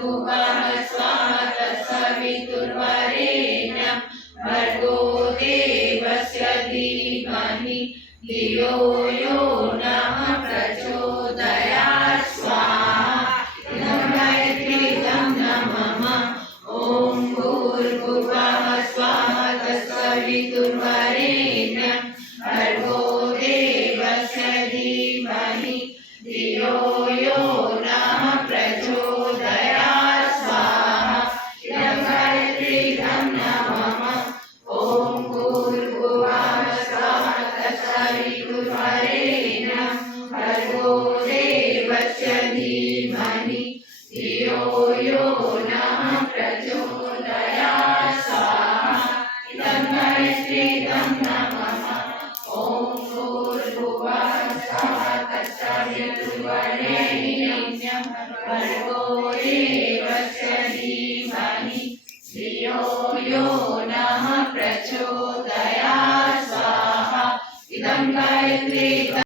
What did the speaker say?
भूर्भुवः स्वः तत्सवितुर्वरेण्यं भर्गो देवस्य धीमहि धियो यो नः प्रचोदयात् स्वाहा इदं गायत्रीदं नमः ॐ भूर्भुवः स्वः तत्सवितुर्वरेण्यं भर्गो देवस्य धीमहि धियो यो नः प्रचोदयात् स्वाहा इदं गायत्रीदं नमः ॐ भूर्भुवः स्वः तत्सवितुर्वरेण्यं भर्गो देवस्य धीमहि धियो यो नः प्रचोदयात् स्वाहा इदं गायत्रीदं नमः ॐ भूर्भुवः स्वः तत्सवितुर्वरेण्यं भर्गो देवस्य धीमहि धियो यो नः प्रचोदयात्